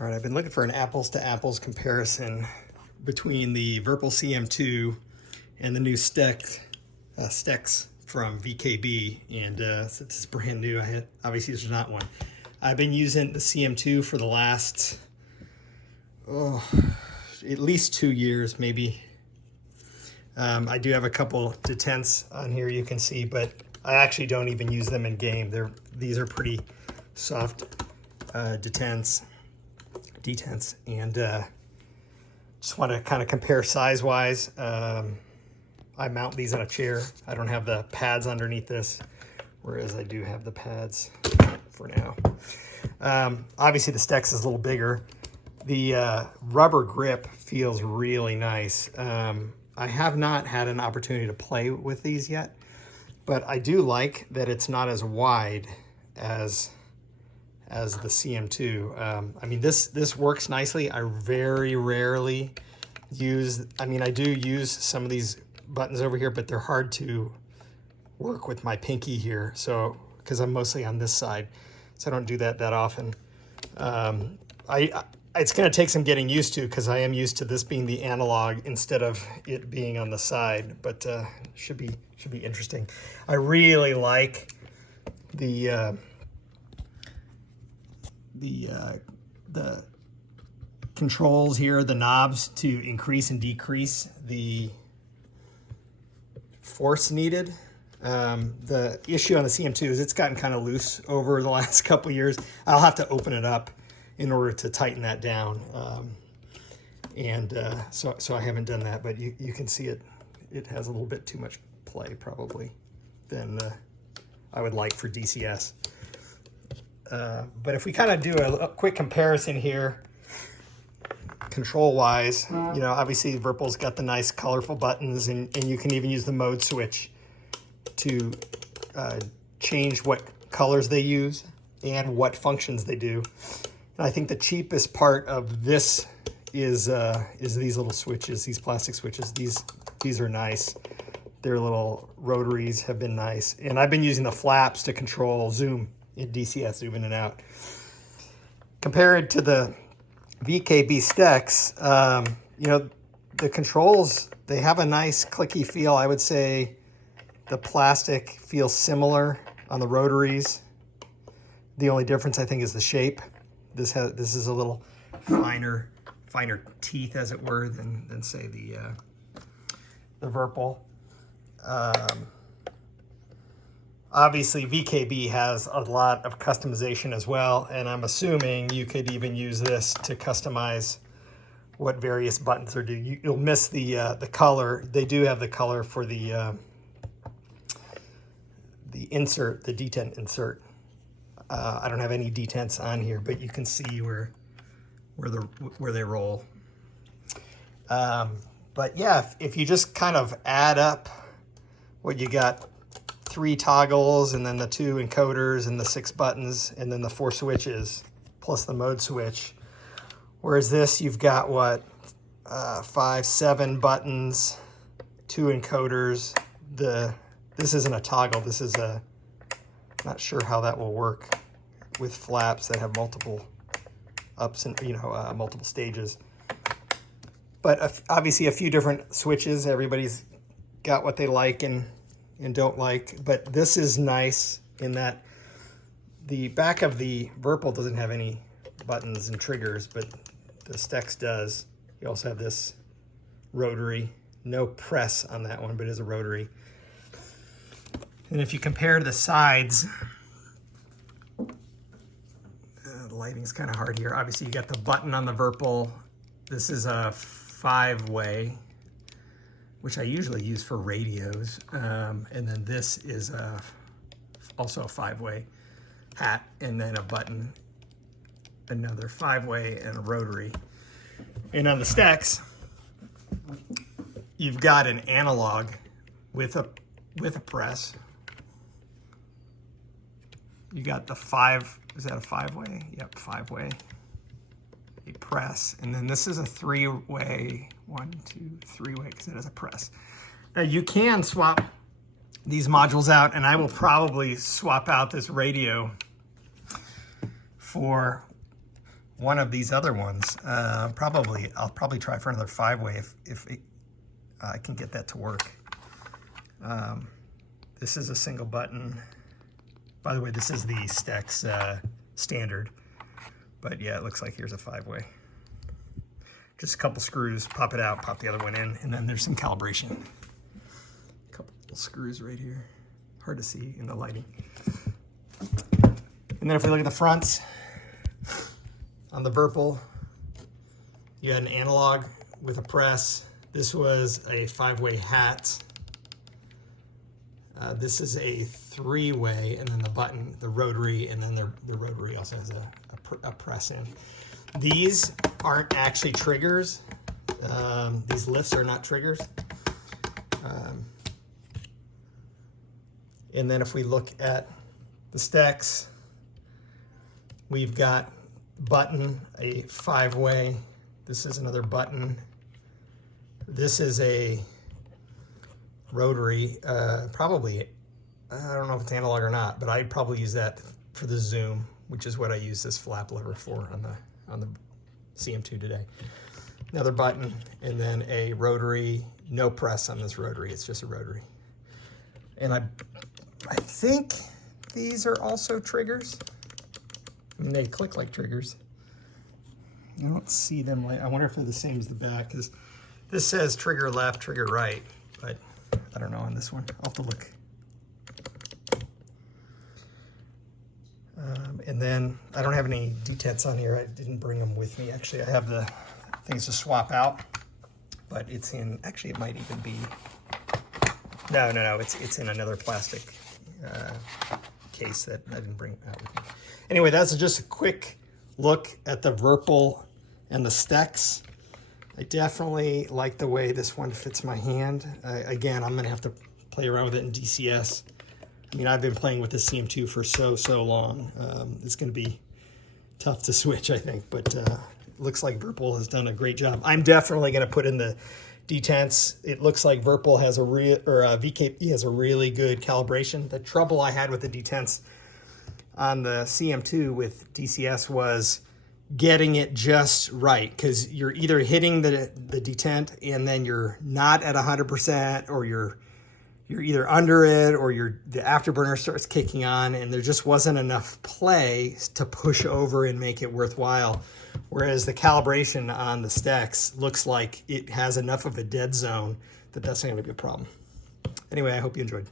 All right, I've been looking for an apples to apples comparison between the Virpil CM2 and the new STECS from VKB. And since it's brand new, obviously there's not one. I've been using the CM2 for the last, at least 2 years, maybe. I do have a couple detents on here you can see, but I actually don't even use them in game. These are pretty soft detents, and just want to kind of compare size-wise. I mount these on a chair. I don't have the pads underneath this, whereas I do have the pads for now. Obviously the STECS is a little bigger. The rubber grip feels really nice. I have not had an opportunity to play with these yet, but I do like that it's not as wide as the CM2. I mean, this works nicely. I very rarely use, I do use some of these buttons over here, but they're hard to work with my pinky here. So, because I'm mostly on this side, so I don't do that often. It's going to take some getting used to, because I am used to this being the analog instead of it being on the side, but should be interesting. I really like the controls here, the knobs to increase and decrease the force needed. The issue on the CM2 is it's gotten kind of loose over the last couple years. I'll have to open it up in order to tighten that down. So I haven't done that, but you can see it has a little bit too much play probably than I would like for DCS. But if we kind of do a quick comparison here, control-wise, obviously Virpil's got the nice colorful buttons, and you can even use the mode switch to change what colors they use and what functions they do. And I think the cheapest part of this is these little switches, these plastic switches. These are nice. Their little rotaries have been nice. And I've been using the flaps to control zoom in DCS, zoom in and out. Compared to the VKB STECS, the controls, they have a nice clicky feel. I would say the plastic feels similar on the rotaries. The only difference, I think, is the shape. This is a little finer teeth, as it were, than say the Virpil. Obviously, VKB has a lot of customization as well, and I'm assuming you could even use this to customize what various buttons are doing. You'll miss the color. They do have the color for the insert, the detent insert. I don't have any detents on here, but you can see where they roll. But yeah, if you just kind of add up what you got, 3 toggles and then the 2 encoders and the 6 buttons and then the 4 switches plus the mode switch. Whereas this, you've got what, 5, 7 buttons, 2 encoders. This isn't a toggle. This is not sure how that will work with flaps that have multiple ups and multiple stages. But obviously a few different switches. Everybody's got what they like and don't like. But this is nice in that the back of the Virpil doesn't have any buttons and triggers, but the STECS does. You also have this rotary. No press on that one, but it is a rotary. And if you compare the sides, the lighting's kind of hard here. Obviously, you got the button on the Virpil. This is a 5-way, which I usually use for radios. And then this is also a 5-way hat, and then a button, another 5-way, and a rotary. And on the STECS, you've got an analog with a press. You got the 5, is that a 5-way? Yep, 5-way. A press. And then this is a 3-way, 1, 2, 3-way, because it has a press. Now you can swap these modules out, and I will probably swap out this radio for one of these other ones. I'll probably try for another 5-way if I can get that to work. This is a single button. By the way, this is the STECS standard. But yeah, it looks like here's a 5-way. Just a couple screws, pop it out, pop the other one in, and then there's some calibration. A couple little screws right here. Hard to see in the lighting. And then if we look at the fronts, on the Virpil, you had an analog with a press. This was a 5-way hat. This is a 3-way, and then the button, the rotary, and then the rotary also has a press in. These aren't actually triggers. These lifts are not triggers. And then if we look at the STECS, we've got button, a 5-way. This is another button. This is a rotary, probably, I don't know if it's analog or not, but I'd probably use that for the zoom, which is what I use this flap lever for on the CM2 today. Another button, and then a rotary, no press on this rotary, it's just a rotary. And I think these are also triggers. I mean, they click like triggers. I don't see them, I wonder if they're the same as the back, because this says trigger left, trigger right, but I don't know on this one. I'll have to look. And then I don't have any detents on here. I didn't bring them with me. Actually, I have the things to swap out, but it's in, actually it might even be, no, it's in another plastic case that I didn't bring out with me. Anyway, that's just a quick look at the Virpil and the STECS. I definitely like the way this one fits my hand. Again, I'm going to have to play around with it in DCS. I mean, I've been playing with the CM2 for so long. It's going to be tough to switch, I think, but looks like Virpil has done a great job. I'm definitely going to put in the detents. It looks like Virpil has VKB has a really good calibration. The trouble I had with the detents on the CM2 with DCS was getting it just right, because you're either hitting the detent and then you're not at 100%, or you're either under it, or the afterburner starts kicking on, and there just wasn't enough play to push over and make it worthwhile. Whereas the calibration on the STECS looks like it has enough of a dead zone that that's not going to be a problem. Anyway, I hope you enjoyed.